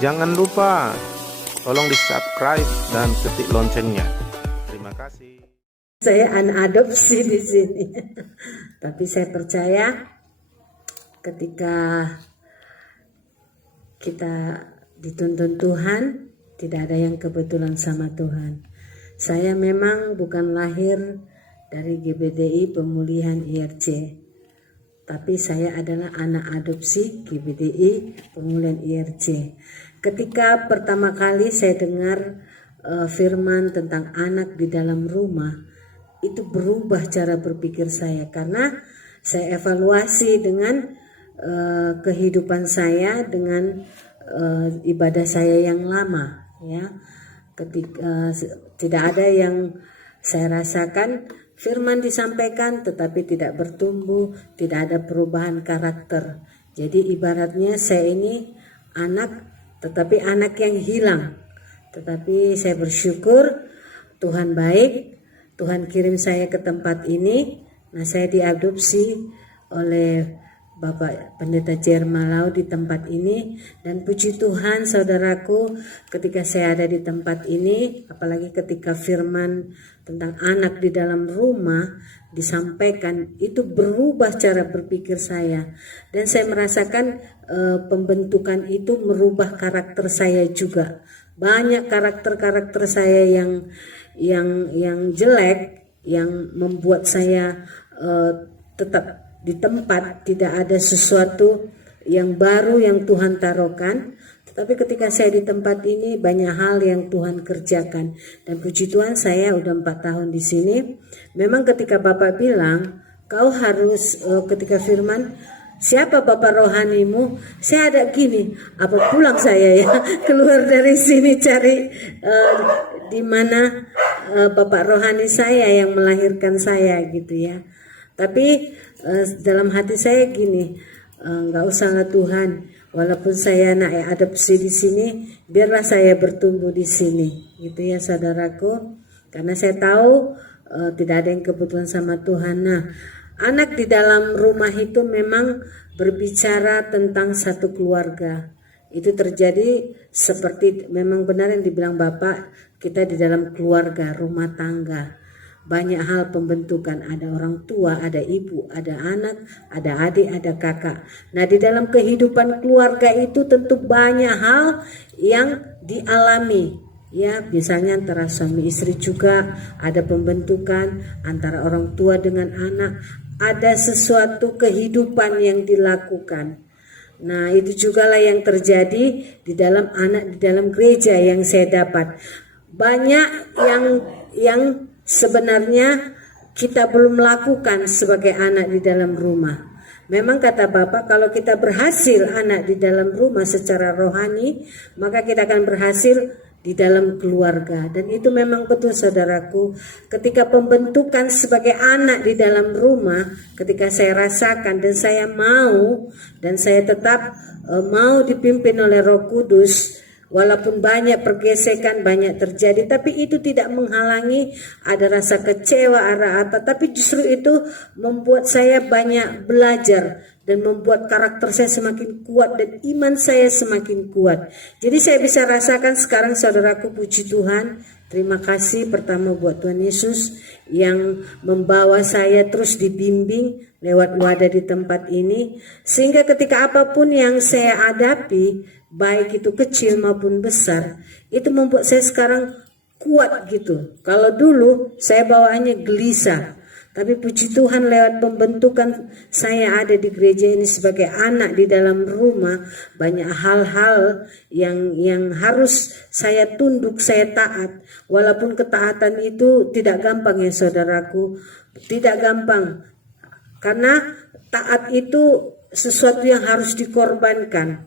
Jangan lupa tolong di subscribe dan ketik loncengnya. Terima kasih. Saya anak adopsi di sini, tapi saya percaya ketika kita dituntun Tuhan, tidak ada yang kebetulan sama Tuhan. Saya memang bukan lahir dari GBDI Pemulihan IRC, tapi saya adalah anak adopsi GBDI Pemulihan IRC. Ketika pertama kali saya dengar firman tentang anak di dalam rumah, itu berubah cara berpikir saya, karena saya evaluasi dengan kehidupan saya dengan ibadah saya yang lama, ya. Ketika tidak ada yang saya rasakan, firman disampaikan tetapi tidak bertumbuh, tidak ada perubahan karakter. Jadi ibaratnya saya ini anak, tetapi anak yang hilang. Tetapi saya bersyukur Tuhan baik, Tuhan kirim saya ke tempat ini. Nah, saya diadopsi oleh Bapak Pendeta Jermalau di tempat ini, dan puji Tuhan saudaraku, ketika saya ada di tempat ini, apalagi ketika firman tentang anak di dalam rumah disampaikan, itu berubah cara berpikir saya, dan saya merasakan pembentukan itu merubah karakter saya juga. Banyak karakter saya yang jelek, yang membuat saya tetap di tempat, tidak ada sesuatu yang baru yang Tuhan taruhkan. Tetapi ketika saya di tempat ini, banyak hal yang Tuhan kerjakan, dan puji Tuhan saya udah 4 tahun di sini. Memang ketika Bapak bilang kau harus ketika firman siapa Bapak rohanimu, saya ada gini, apa pulang saya ya keluar dari sini cari di mana Bapak rohani saya yang melahirkan saya gitu ya. Tapi dalam hati saya gini, nggak usahlah Tuhan, walaupun saya anak adopsi di sini, biarlah saya bertumbuh di sini, gitu ya saudaraku. Karena saya tahu tidak ada yang kebetulan sama Tuhan. Nah, anak di dalam rumah itu memang berbicara tentang satu keluarga. Itu terjadi seperti memang benar yang dibilang Bapak, kita di dalam keluarga, rumah tangga. Banyak hal pembentukan, ada orang tua, ada ibu, ada anak, ada adik, ada kakak. Nah, di dalam kehidupan keluarga itu tentu banyak hal yang dialami. Ya, misalnya antara suami istri juga ada pembentukan, antara orang tua dengan anak, ada sesuatu kehidupan yang dilakukan. Nah, itu jugalah yang terjadi di dalam anak di dalam gereja yang saya dapat. Banyak yang sebenarnya kita belum lakukan sebagai anak di dalam rumah. Memang kata Bapak, kalau kita berhasil anak di dalam rumah secara rohani, maka kita akan berhasil di dalam keluarga. Dan itu memang betul saudaraku, ketika pembentukan sebagai anak di dalam rumah, ketika saya rasakan dan saya mau, dan saya tetap mau dipimpin oleh Roh Kudus. Walaupun banyak pergesekan, banyak terjadi, tapi itu tidak menghalangi ada rasa kecewa, ada apa. Tapi justru itu membuat saya banyak belajar dan membuat karakter saya semakin kuat dan iman saya semakin kuat. Jadi saya bisa rasakan sekarang saudaraku, puji Tuhan. Terima kasih pertama buat Tuhan Yesus yang membawa saya terus dibimbing lewat wadah di tempat ini. Sehingga ketika apapun yang saya hadapi, baik itu kecil maupun besar, itu membuat saya sekarang kuat gitu. Kalau dulu saya bawaannya gelisah, tapi puji Tuhan lewat pembentukan saya ada di gereja ini sebagai anak di dalam rumah, banyak hal-hal yang harus saya tunduk, saya taat. Walaupun ketaatan itu tidak gampang ya saudaraku, tidak gampang. Karena taat itu sesuatu yang harus dikorbankan.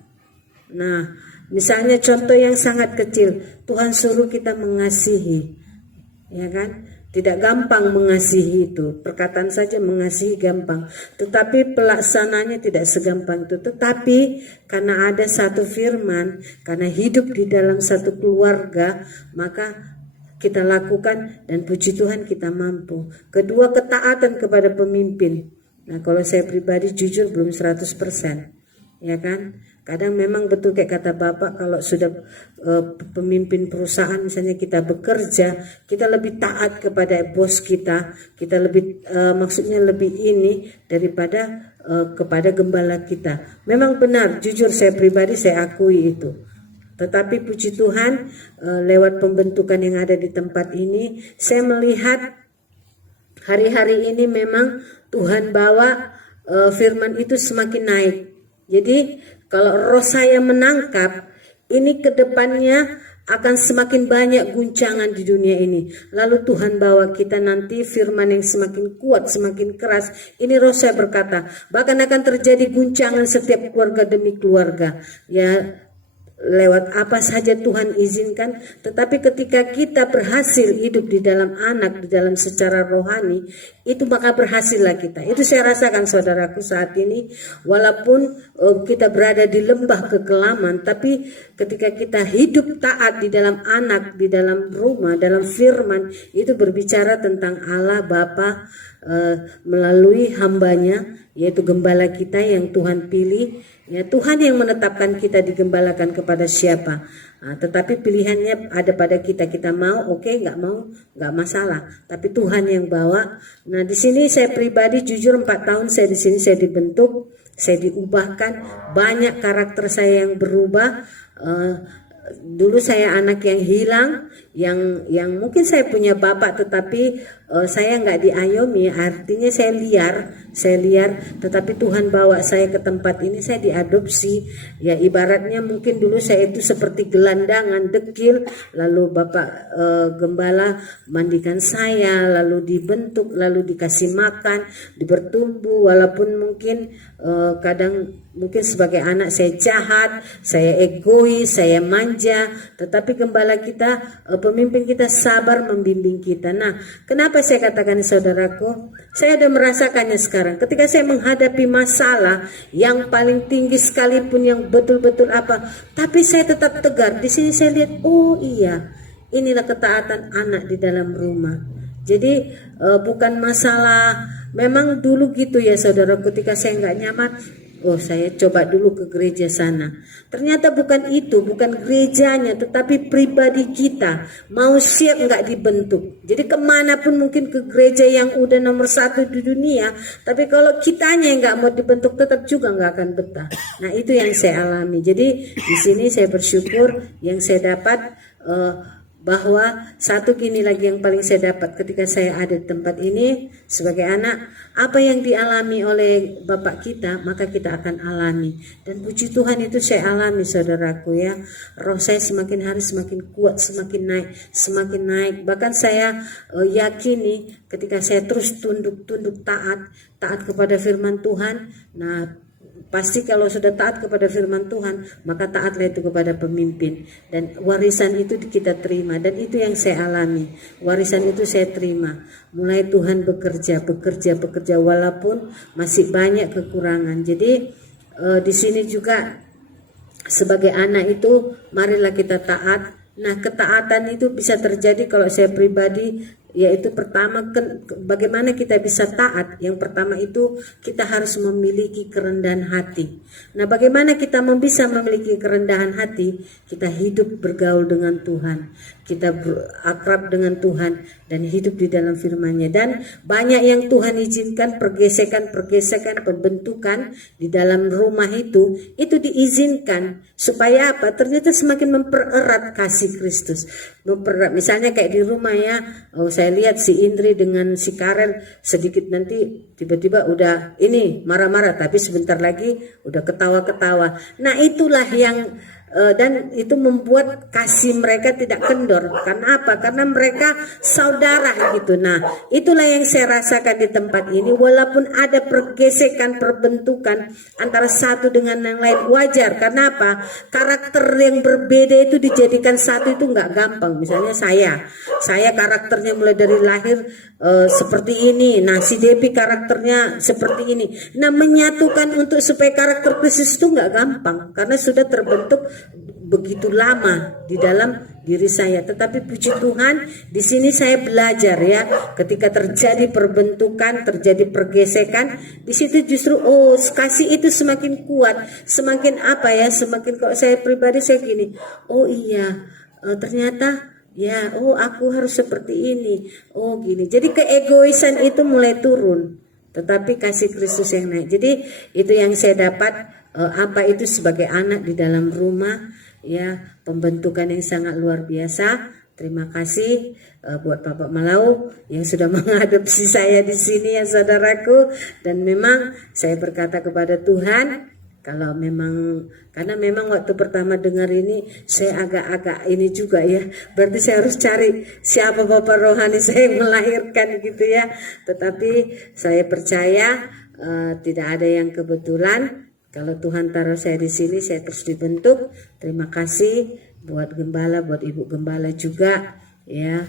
Nah, misalnya contoh yang sangat kecil, Tuhan suruh kita mengasihi, ya kan? Tidak gampang mengasihi itu, perkataan saja mengasihi gampang, tetapi pelaksananya tidak segampang itu. Tetapi karena ada satu firman, karena hidup di dalam satu keluarga, maka kita lakukan dan puji Tuhan kita mampu. Kedua, ketaatan kepada pemimpin. Nah, kalau saya pribadi jujur belum 100%, ya kan? Kadang memang betul kayak kata Bapak, kalau sudah pemimpin perusahaan misalnya kita bekerja, kita lebih taat kepada bos kita lebih maksudnya lebih ini daripada kepada gembala kita. Memang benar, jujur saya pribadi saya akui itu. Tetapi puji Tuhan, lewat pembentukan yang ada di tempat ini, saya melihat hari-hari ini memang Tuhan bawa firman itu semakin naik. Jadi kalau roh saya menangkap, ini ke depannya akan semakin banyak guncangan di dunia ini. Lalu Tuhan bawa kita nanti firman yang semakin kuat, semakin keras. Ini roh saya berkata, bahkan akan terjadi guncangan setiap keluarga demi keluarga. Ya, lewat apa saja Tuhan izinkan, tetapi ketika kita berhasil hidup di dalam anak, di dalam secara rohani, itu maka berhasillah kita. Itu saya rasakan saudaraku saat ini, walaupun kita berada di lembah kekelaman, tapi ketika kita hidup taat di dalam anak, di dalam rumah, dalam firman, itu berbicara tentang Allah Bapa melalui hambanya, yaitu gembala kita yang Tuhan pilih. Ya, Tuhan yang menetapkan kita digembalakan kepada siapa. Nah, tetapi pilihannya ada pada kita. Kita mau, oke, nggak mau, nggak masalah. Tapi Tuhan yang bawa. Nah, di sini saya pribadi jujur 4 tahun saya di sini, saya dibentuk, saya diubahkan. Banyak karakter saya yang berubah. Dulu saya anak yang hilang, yang mungkin saya punya bapak tetapi saya nggak diayomi, artinya saya liar, tetapi Tuhan bawa saya ke tempat ini, saya diadopsi. Ya ibaratnya mungkin dulu saya itu seperti gelandangan, dekil, lalu bapak gembala mandikan saya, lalu dibentuk, lalu dikasih makan, bertumbuh, walaupun mungkin kadang mungkin sebagai anak saya jahat, saya egois, saya manja, tetapi gembala kita, pemimpin kita sabar membimbing kita. Nah, kenapa saya katakan saudaraku, saya ada merasakannya sekarang. Ketika saya menghadapi masalah yang paling tinggi sekalipun, yang betul-betul apa, tapi saya tetap tegar. Di sini saya lihat, oh iya, inilah ketaatan anak di dalam rumah. Jadi bukan masalah, memang dulu gitu ya saudara, ketika saya nggak nyaman, oh saya coba dulu ke gereja sana. Ternyata bukan itu, bukan gerejanya, tetapi pribadi kita mau siap nggak dibentuk. Jadi kemanapun mungkin ke gereja yang udah nomor 1 di dunia, tapi kalau kitanya yang nggak mau dibentuk tetap juga nggak akan betah. Nah itu yang saya alami. Jadi di sini saya bersyukur yang saya dapat bahwa satu gini lagi yang paling saya dapat ketika saya ada di tempat ini sebagai anak, apa yang dialami oleh Bapak kita maka kita akan alami, dan puji Tuhan itu saya alami saudaraku ya. Roh saya semakin hari semakin kuat, semakin naik, bahkan saya yakini ketika saya terus tunduk taat kepada firman Tuhan. Nah pasti kalau sudah taat kepada firman Tuhan, maka taatlah itu kepada pemimpin. Dan warisan itu kita terima. Dan itu yang saya alami. Warisan itu saya terima. Mulai Tuhan bekerja walaupun masih banyak kekurangan. Jadi di sini juga sebagai anak itu, marilah kita taat. Nah ketaatan itu bisa terjadi kalau saya pribadi, yaitu pertama bagaimana kita bisa taat. Yang pertama itu kita harus memiliki kerendahan hati. Nah bagaimana kita bisa memiliki kerendahan hati? Kita hidup bergaul dengan Tuhan, kita akrab dengan Tuhan dan hidup di dalam firman-Nya. Dan banyak yang Tuhan izinkan pergesekan pembentukan di dalam rumah itu diizinkan supaya apa? Ternyata semakin mempererat kasih Kristus. Misalnya kayak di rumah ya, saya lihat si Indri dengan si Karel sedikit nanti tiba-tiba udah ini marah-marah, tapi sebentar lagi udah ketawa-ketawa. Nah itulah yang dan itu membuat kasih mereka tidak kendor. Karena apa? Karena mereka saudara gitu. Nah itulah yang saya rasakan di tempat ini. Walaupun ada pergesekan, perbentukan antara satu dengan yang lain, wajar. Karena apa? Karakter yang berbeda itu dijadikan satu itu nggak gampang. Misalnya saya karakternya mulai dari lahir seperti ini. Nah si Depi karakternya seperti ini. Nah menyatukan untuk supaya karakter Kristus itu nggak gampang, karena sudah terbentuk begitu lama di dalam diri saya. Tetapi puji Tuhan, di sini saya belajar ya, ketika terjadi perbentukan, terjadi pergesekan, di situ justru kasih itu semakin kuat, semakin apa ya, semakin kalau saya pribadi saya gini, oh iya, ternyata ya, aku harus seperti ini, gini. Jadi keegoisan itu mulai turun, tetapi kasih Kristus yang naik. Jadi itu yang saya dapat, apa itu sebagai anak di dalam rumah, ya, pembentukan yang sangat luar biasa. Terima kasih buat Bapak Malau yang sudah mengadopsi saya di sini ya saudaraku. Dan memang saya berkata kepada Tuhan, kalau memang, karena memang waktu pertama dengar ini saya agak-agak ini juga ya, berarti saya harus cari siapa Bapak rohani saya yang melahirkan gitu ya. Tetapi saya percaya tidak ada yang kebetulan. Kalau Tuhan taruh saya di sini, saya terus dibentuk. Terima kasih buat gembala, buat ibu gembala juga ya.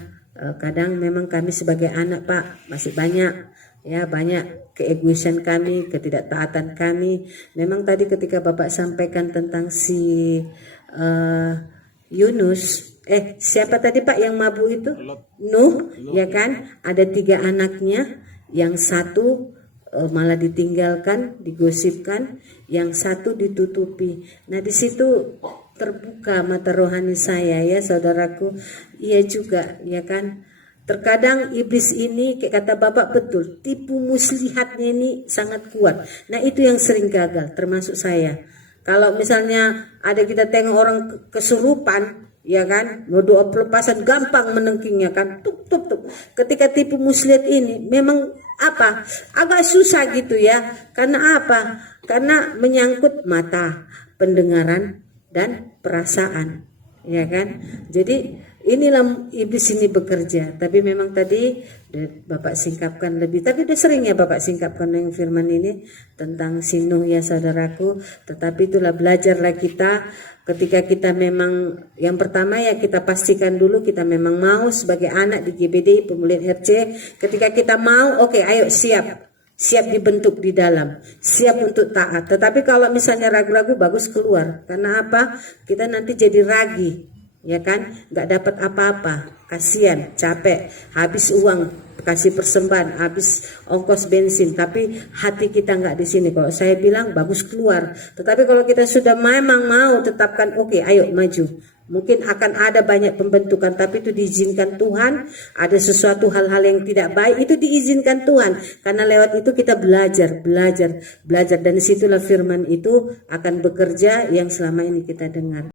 Kadang memang kami sebagai anak Pak masih banyak ya, banyak keegoisan kami, ketidaktaatan kami. Memang tadi ketika Bapak sampaikan tentang si Yunus, siapa tadi Pak yang mabuk itu? Nuh, ya kan? Ada 3 anaknya, yang satu malah ditinggalkan, digosipkan, yang satu ditutupi. Nah di situ terbuka mata rohani saya ya saudaraku. Iya juga ya kan. Terkadang iblis ini kayak kata Bapak betul, tipu muslihatnya ini sangat kuat. Nah itu yang sering gagal, termasuk saya. Kalau misalnya ada kita tengok orang kesurupan, ya kan, mau doa pelepasan gampang menengkingnya kan, tup. Ketika tipu muslihat ini memang agak susah gitu ya. Karena apa? Karena menyangkut mata, pendengaran dan perasaan, ya kan. Jadi inilah iblis ini bekerja. Tapi memang tadi Bapak singkapkan lebih, tapi udah sering ya Bapak singkapkan yang firman ini tentang Nuh ya saudaraku. Tetapi itulah belajarlah kita, ketika kita memang, yang pertama ya kita pastikan dulu kita memang mau sebagai anak di GBDI Pemulihan RC. Ketika kita mau, oke, ayo siap dibentuk di dalam, siap untuk taat. Tetapi kalau misalnya ragu-ragu, bagus keluar. Karena apa? Kita nanti jadi ragi, ya kan, nggak dapat apa-apa, kasihan, capek, habis uang kasih persembahan, habis ongkos bensin, tapi hati kita nggak di sini. Kalau saya bilang bagus keluar. Tetapi kalau kita sudah memang mau tetapkan, oke, ayo maju. Mungkin akan ada banyak pembentukan, tapi itu diizinkan Tuhan. Ada sesuatu hal-hal yang tidak baik, itu diizinkan Tuhan. Karena lewat itu kita belajar. Dan disitulah firman itu akan bekerja yang selama ini kita dengar.